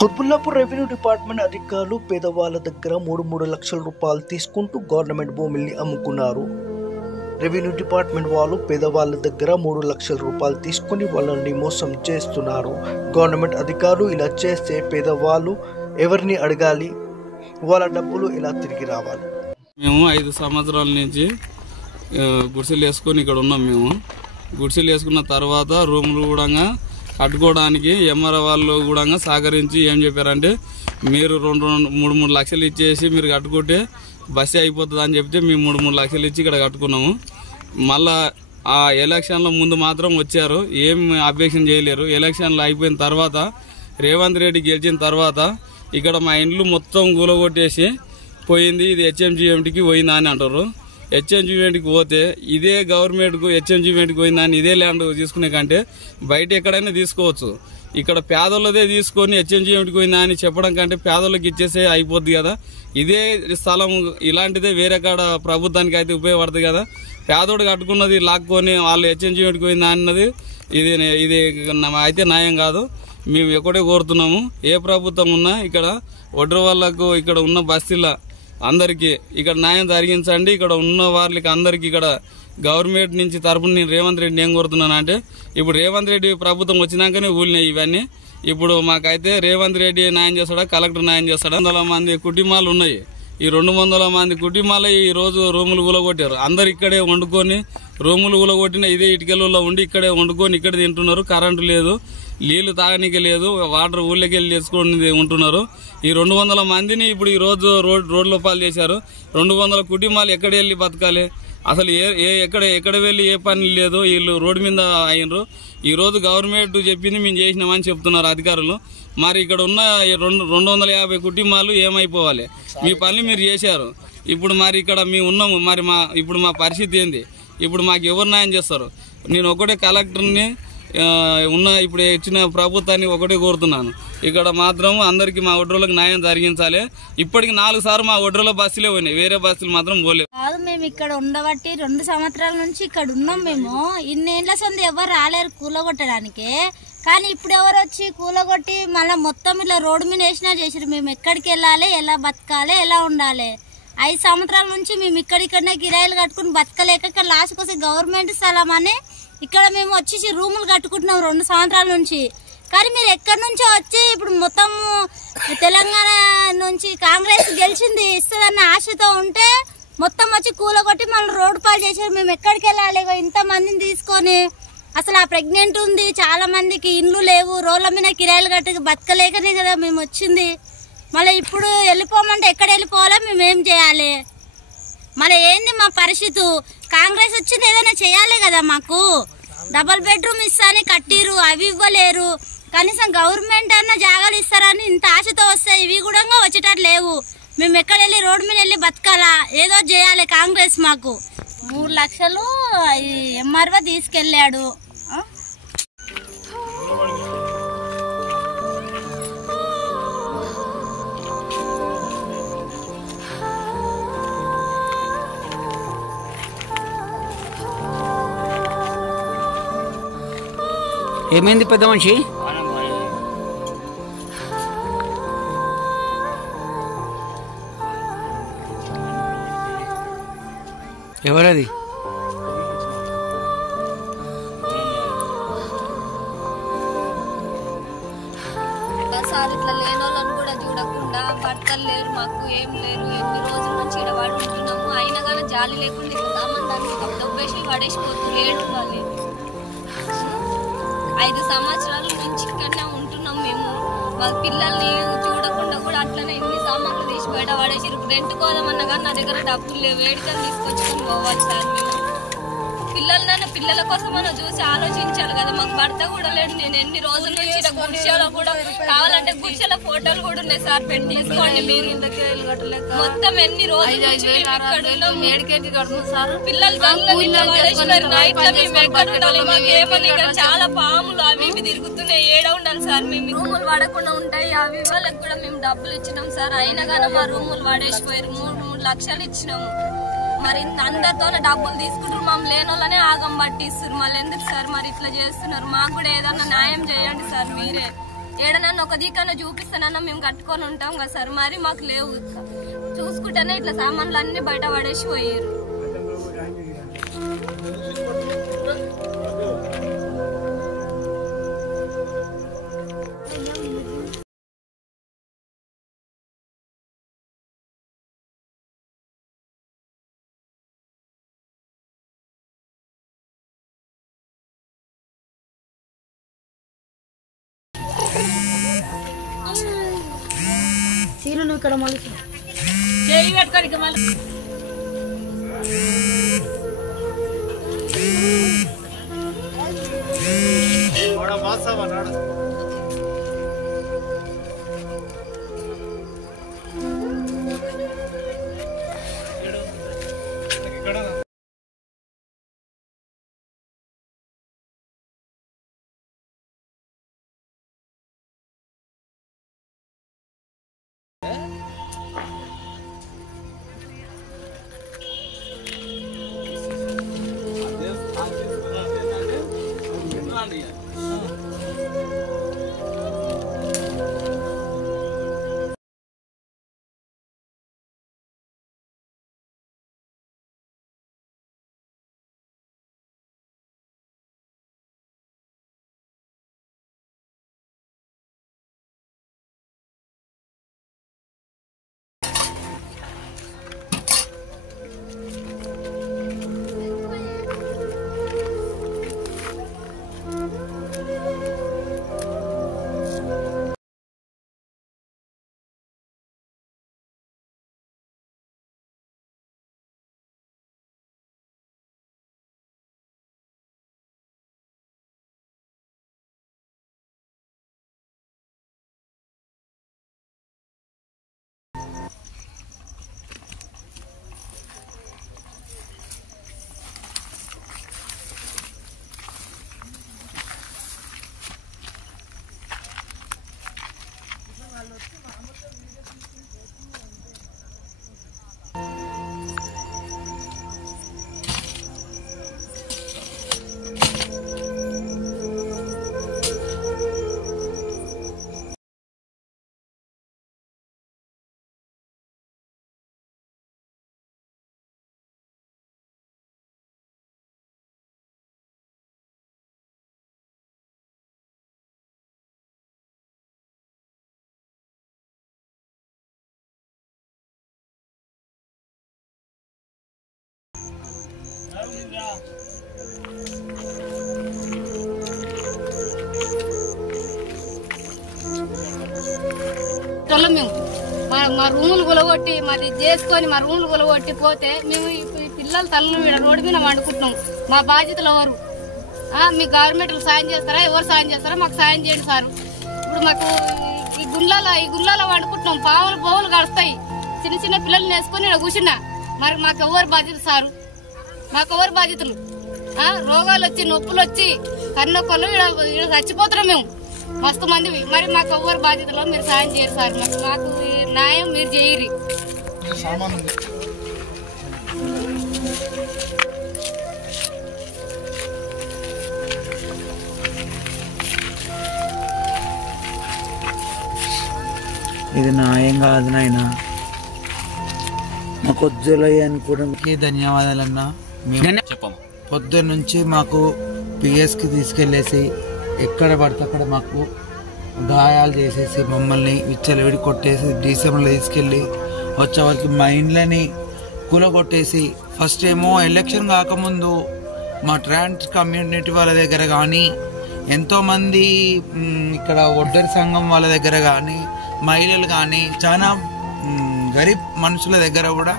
Quthbullapur revenue department అధికారులు పేదవాళ్ల దగ్గర 3 లక్షల రూపాయలు తీసుకుంటూ గవర్నమెంట్ భూముల్ని అమ్ముకున్నారు. రెవెన్యూ డిపార్ట్మెంట్ వాళ్ళు పేదవాళ్ల దగ్గర 3 లక్షల రూపాయలు తీసుకుని వాళ్ళని మోసం చేస్తున్నారు. గవర్నమెంట్ అధికారులు ఇలా చేస్తే పేదవాళ్ళు ఎవరిని అడగాలి? వాళ్ళ డబ్బులు ఇలా తిరిగి రావాలి. మేము 5 సంవత్సరాల నుంచి గుడిసెలు వేసుకొని ఇక్కడ ఉన్నాం. మేము గుడిసెలు వేసుకున్న తర్వాత రూములు కూడా కట్టుకోవడానికి ఎంఆర్ఓ వాళ్ళు కూడా సహకరించి ఏం చెప్పారంటే, మీరు 2-3 లక్షలు ఇచ్చేసి మీరు కట్టుకుంటే బస్సు అయిపోతుంది అని చెప్తే మేము 3 లక్షలు ఇచ్చి ఇక్కడ కట్టుకున్నాము. మళ్ళా ఆ ఎలక్షన్ల ముందు మాత్రం వచ్చారు, ఏం అబ్జెక్షన్ చేయలేరు. ఎలక్షన్లు అయిపోయిన తర్వాత రేవంత్ రెడ్డి గెలిచిన తర్వాత ఇక్కడ మా ఇండ్లు మొత్తం కూలగొట్టేసి పోయింది, ఇది హెచ్ఎంజీఎంటీకి పోయిందా అని అంటారు. హెచ్ఎంజీఎంటీకి పోతే ఇదే గవర్నమెంట్కు హెచ్ఎంజీఎంటీకి పోయిందా అని ఇదే ల్యాండ్ తీసుకునే కంటే బయట ఎక్కడైనా తీసుకోవచ్చు. ఇక్కడ పేదోళ్ళదే తీసుకొని హెచ్ఎంజీఎంటీకి పోయిందా అని చెప్పడం కంటే పేదోళ్ళకి ఇచ్చేసే అయిపోద్ది కదా. ఇదే స్థలం ఇలాంటిదే వేరే కాడ ప్రభుత్వానికి అయితే ఉపయోగపడుతుంది కదా. పేదోడు కట్టుకున్నది లాక్కొని వాళ్ళు హెచ్ఎంజీఎంటీకి పోయిందా అన్నది ఇది అయితే న్యాయం కాదు. మేము ఎక్కడే కోరుతున్నాము, ఏ ప్రభుత్వం ఉన్నా ఇక్కడ ఒడ్రు వాళ్ళకు ఇక్కడ ఉన్న బస్తీల అందరికీ ఇక్కడ న్యాయం జరిగించండి. ఇక్కడ ఉన్న వాళ్ళకి అందరికీ ఇక్కడ గవర్నమెంట్ నుంచి తరపున నేను రేవంత్ రెడ్డి ఏం కోరుతున్నాను అంటే, ఇప్పుడు రేవంత్ రెడ్డి ప్రభుత్వం వచ్చినాకనే ఊళ్ళినాయి ఇవన్నీ. ఇప్పుడు మాకైతే రేవంత్ రెడ్డి న్యాయం చేస్తాడా, కలెక్టర్ న్యాయం చేస్తాడా? 200 మంది కుటుంబాలు ఉన్నాయి. ఈ 200 మంది కుటుంబాలే ఈ రోజు రూములు కూలగొట్టారు. అందరు ఇక్కడే వండుకొని రూములు కూలగొట్టిన ఇదే ఇటుకలలో ఉండి ఇక్కడే వండుకొని ఇక్కడ తింటున్నారు. కరెంటు లేదు, నీళ్లు తాగనీకి లేదు, వాటర్ ఊళ్ళకి వెళ్ళి చేసుకొని ఉంటున్నారు. ఈ 200 మందిని ఇప్పుడు ఈ రోజు రోడ్ల పాలు చేశారు. 200 కుటుంబాలు ఎక్కడ వెళ్ళి బతకాలి? అసలు ఎక్కడ వెళ్ళి ఏ పని లేదు, వీళ్ళు రోడ్డు మీద అయినరు. ఈ రోజు గవర్నమెంట్ చెప్పింది మేము చేసినామని చెప్తున్నారు అధికారులు. మరి ఇక్కడ ఉన్న 250 కుటుంబాలు ఏమైపోవాలి? మీ పని మీరు చేశారు, ఇప్పుడు మరి ఇక్కడ మేము ఉన్నాము. మరి ఇప్పుడు మా పరిస్థితి ఏంది? ఇప్పుడు మాకు ఎవరు న్యాయం చేస్తారు? నేను ఒకటే కలెక్టర్ని ఇప్పుడు ఇచ్చిన ప్రభుత్వాన్ని ఒకటే కోరుతున్నాను, ఇక్కడ మాత్రం అందరికి మా ఒడ్రోలకు న్యాయం జరిగించాలి. ఇప్పటికి 4 సార్లు మా ఒడ్రోల బస్సులే పోయినాయి, వేరే బస్సులు మాత్రం పోలేదు. కాదు, మేము ఇక్కడ ఉండబట్టి 2 సంవత్సరాల నుంచి ఇక్కడ ఉన్నాం. మేము ఇన్నేళ్ల సంది ఎవరు రాలేరు కూలగొట్టడానికి. కానీ ఇప్పుడు ఎవరు వచ్చి కూలగొట్టి మళ్ళీ మొత్తం ఇలా రోడ్డు మీద వేసినా చేసారు. మేము ఎక్కడికి వెళ్ళాలి, ఎలా బతకాలి, ఎలా ఉండాలి? 5 సంవత్సరాల నుంచి మేము ఇక్కడిక్కడనే కిరాయిలు కట్టుకుని బతకలేక ఇక్కడ లాస్ట్కి వస్తే గవర్నమెంట్ స్థలం అని ఇక్కడ మేము వచ్చేసి రూములు కట్టుకుంటున్నాం 2 సంవత్సరాల నుంచి. కానీ మీరు ఎక్కడి నుంచో వచ్చి ఇప్పుడు మొత్తం తెలంగాణ నుంచి కాంగ్రెస్ గెలిచింది ఇస్తుందన్న ఆశతో ఉంటే మొత్తం వచ్చి కూలగొట్టి మళ్ళీ రోడ్డు పాలు చేశారు. మేము ఎక్కడికి వెళ్ళాలి ఇంతమందిని తీసుకొని? అసలు ఆ ప్రెగ్నెంట్ ఉంది, చాలా మందికి ఇండ్లు లేవు, రోడ్ల మీద కిరాయిలు కట్టి బతకలేకనే కదా మేము వచ్చింది. మళ్ళీ ఇప్పుడు వెళ్ళిపోమంటే ఎక్కడ వెళ్ళిపోవాలా? మేమేం చేయాలి? మళ్ళీ ఏంది మా పరిస్థితి? కాంగ్రెస్ వచ్చింది ఏదైనా చేయాలి కదా. మాకు డబల్ బెడ్రూమ్ ఇస్తారని కట్టిరు, అవి ఇవ్వలేరు. కనీసం గవర్నమెంట్ అన్న జాగాలు ఇస్తారని ఇంత ఆశతో వస్తాయి, ఇవి కూడా వచ్చేటట్టు లేవు. మేము ఎక్కడ వెళ్ళి రోడ్డు మీద వెళ్ళి బతకాలా? ఏదో చేయాలి కాంగ్రెస్. మాకు 3 లక్షలు ఎంఆర్ఓ తీసుకెళ్ళాడు. ఏమైంది పెద్ద మనిషి? ఎవరది? సార్ ఇట్లా లేని వాళ్ళని కూడా చూడకుండా, భర్తలు లేరు, మాకు ఏం లేరు, ఎన్ని రోజుల నుంచి ఇక్కడ వాడు ఉంటున్నాము. అయినా కానీ జాలి లేకుండా ఇద్దామని దాన్ని దొబ్బేసి పడేసిపోతూ లేడు వాళ్ళు. 5 సంవత్సరాల నుంచి ఇక్కడనే ఉంటున్నాం మేము. వాళ్ళ పిల్లల్ని చూడకుండా కూడా అట్లనే ఇన్ని సామాన్లు తీసి బయట పడేసి రెంట్ కోదామన్నా కానీ నా దగ్గర డబ్బులు లేవు, వేడికలు తీసుకొచ్చుకొని పోవాలి సార్. మేము పిల్లల కోసం మనం చూసి ఆలోచించాలి కదా. మాకు భర్త కూడా లేడు. నేను ఎన్ని రోజుల నుంచి గుడిసెలో కూడా కావాలంటే గుడిసెల ఫోటోలు కూడా ఉన్నాయి సార్, పెట్టి తీసుకోండి మీరు. మొత్తం ఎన్ని రోజులు చాలా పాములు అవి ఇవి తిరుగుతున్నాయి, ఏడ ఉండాలి సార్? మేము రూములు వాడకుండా ఉంటాయి, అవి వాళ్ళకి కూడా మేము డబ్బులు ఇచ్చినాం సార్. అయినా కానీ మా రూములు వాడేసిపోయారు. 3 లక్షలు ఇచ్చినాము. మరి అందరితోనే డబ్బులు తీసుకుంటారు, మమ్మల్ని లేని వాళ్ళనే ఆగం పట్టిస్తారు. మళ్ళీ ఎందుకు సార్ మరి ఇట్లా చేస్తున్నారు? మాకు కూడా ఏదన్నా న్యాయం చేయండి సార్ మీరే. ఏడనన్నా ఒక దిక్కన చూపిస్తానన్నా మేము కట్టుకొని ఉంటాం కదా సార్, మరి మాకు లేవు. చూసుకుంటేనే ఇట్లా సామాన్లు అన్ని బయట పడేసి పోయారు. సీలు ఇక్కడ మళ్ళీ చేయి పెట్టుకోనికి మళ్ళీ మేము మా రూములు గులగొట్టి మాది చేసుకొని మా రూములు గులగొట్టి పోతే మేము పిల్లల తల్లు రోడ్డు మీద వండుకుంటున్నాం. మా బాధ్యతలు ఎవరు? మీ గవర్నమెంట్ సాయం చేస్తారా? ఎవరు సాయం చేస్తారా? మాకు సాయం చేయండి సార్. ఇప్పుడు మాకు ఈ గుళ్ళలో వండుకుంటున్నాం. పావులు గడుస్తాయి. చిన్న చిన్న పిల్లల్ని వేసుకొని ఇక్కడ కూర్చున్నా. మరి మాకు ఎవరు బాధ్యత సారు? మాకు ఎవరు బాధ్యతలు? రోగాలు వచ్చి నొప్పులు వచ్చి కన్నొక్కలు ఇక్కడ చచ్చిపోతున్నాం మేము మస్తు మందివి. మరి మాకు ఎవరు బాధ్యతలో మీరు సాయం చేయరు సార్. మాకు న్యాయం మీరు చేయరి. ఇది న్యాయం కాదు నాయన. మాకు వద్దులయ్య అనుకోవడానికి ధన్యవాదాలన్నా. మేము పొద్దున్న నుంచి మాకు పిఎస్కి తీసుకెళ్ళేసి ఎక్కడ పడితే అక్కడ మాకు గాయాలు చేసేసి మమ్మల్ని విచ్చలవిడి కొట్టేసి డిసెంబర్లో తీసుకెళ్ళి వచ్చే వరకు మా ఇండ్లని కూలగొట్టేసి ఫస్ట్ ఏమో ఎలక్షన్ కాకముందు మా ట్రాన్స్ కమ్యూనిటీ వాళ్ళ దగ్గర కానీ ఎంతోమంది ఇక్కడ ఒడ్డరి సంఘం వాళ్ళ దగ్గర కానీ మహిళలు కానీ చాలా గరీబ్ మనుషుల దగ్గర కూడా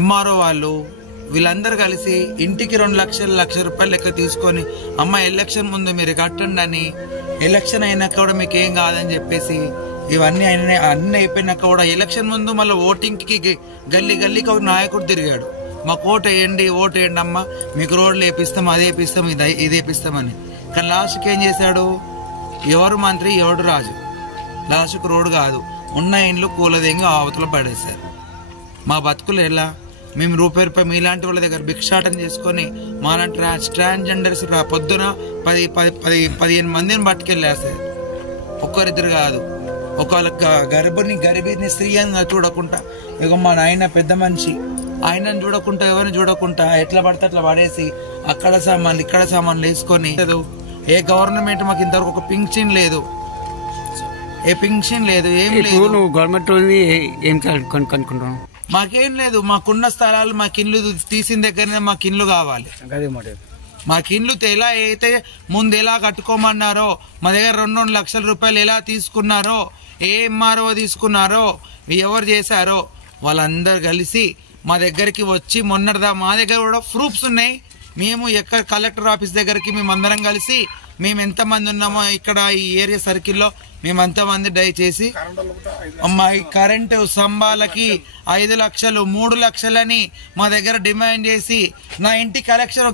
ఎంఆర్ఓ వాళ్ళు వీళ్ళందరూ కలిసి ఇంటికి 2 లక్షల రూపాయలు లెక్క తీసుకొని అమ్మ ఎలక్షన్ ముందు మీరు కట్టండి అని, ఎలక్షన్ అయినాక కూడా మీకు ఏం కాదని చెప్పేసి ఇవన్నీ అన్నీ అయిపోయినాక కూడా ఎలక్షన్ ముందు మళ్ళీ ఓటింగ్కి గల్లీకి ఒక నాయకుడు తిరిగాడు. మాకు ఓటు వేయండి అమ్మ, మీకు రోడ్లు వేపిస్తాం, అది వేపిస్తాం, ఇది వేపిస్తామని. కానీ లాస్ట్కి ఏం చేశాడు? ఎవరు మంత్రి ఎవడు రాజు. లాస్ట్కి రోడ్డు కాదు, ఉన్న ఇండ్లు కూలదేంగా అవతల పడేశారు. మా బతుకులు ఎలా? మేము రూపాయి మీలాంటి వాళ్ళ దగ్గర భిక్షాటం చేసుకొని మాలాంటి ట్రాన్స్జెండర్స్ పొద్దున 10-15 మందిని పట్టుకెళ్ళేస్తారు. ఒక్కరిద్దరు కాదు. ఒకవేళ గర్భిణీ స్త్రీ అని చూడకుండా ఇక మా నాయన పెద్ద మనిషి, ఆయనను చూడకుండా ఎవరిని చూడకుండా ఎట్లా పడితే అట్లా పడేసి అక్కడ సామాన్లు ఇక్కడ సామాన్లు వేసుకొని ఏ గవర్నమెంట్ మాకు ఇంతవరకు ఒక పింఛన్ లేదు, ఏ పింఛన్ లేదు, ఏం లేదు. నువ్వు గవర్నమెంట్ ఏం కనుక్కుంటున్నావు? మాకేం లేదు. మాకున్న స్థలాలు మాకు ఇల్లు తీసిన దగ్గరనే మాకు ఇల్లు కావాలి. మాకు ఇల్లు ఎలా అయితే ముందు ఎలా కట్టుకోమన్నారో, మా దగ్గర 2 లక్షల రూపాయలు ఎలా తీసుకున్నారో, ఏ ఎంఆర్ఓ తీసుకున్నారో, ఎవరు చేశారో వాళ్ళందరూ కలిసి మా దగ్గరికి వచ్చి మొన్నటిదా మా దగ్గర కూడా ప్రూఫ్స్ ఉన్నాయి. మేము ఎక్కడ కలెక్టర్ ఆఫీస్ దగ్గరికి మేమందరం కలిసి మేము ఎంతమంది ఉన్నామో ఇక్కడ ఈ ఏరియా సర్కిల్లో మేమంతమంది దయచేసి అమ్మాయి కరెంటు స్తంభాలకి 5 లక్షలు 3 లక్షలని మా దగ్గర డిమాండ్ చేసి నా ఇంటి కలెక్షన్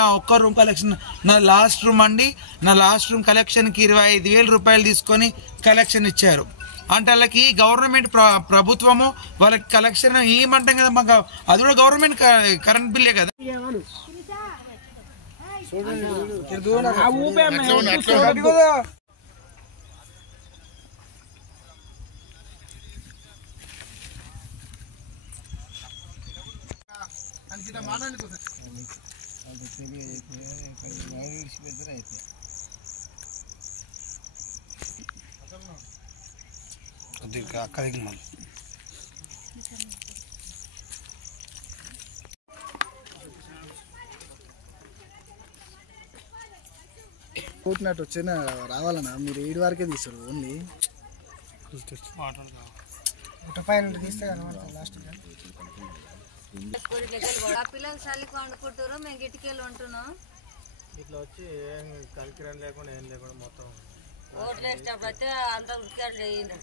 నా ఒక్క రూమ్ కలెక్షన్ నా లాస్ట్ రూమ్ అండి, నా లాస్ట్ రూమ్ కలెక్షన్కి 25,000 రూపాయలు తీసుకొని కలెక్షన్ ఇచ్చారు. అంటే వాళ్ళకి గవర్నమెంట్ ప్రభుత్వము వాళ్ళకి కలెక్షన్ ఏమంటాం కదా, మాకు అది కూడా గవర్నమెంట్ కరెంట్ బిల్లే కదా. కోటినట్టు వచ్చిన రావాలన్నా మీరు 7 వరకే తీస్తారు. ఓన్లీ తీస్తే లాస్ట్ పిల్లలు చలికి వండుకుంటారు, మేము గిటికెళ్ళి ఉంటున్నాం. ఇట్లా వచ్చి ఏం కలికిరం లేకుండా ఏం లేకుండా మొత్తం ఓట్లు వేసేటప్పుడు అయితే అంత ఉత్కాలు చేయండి.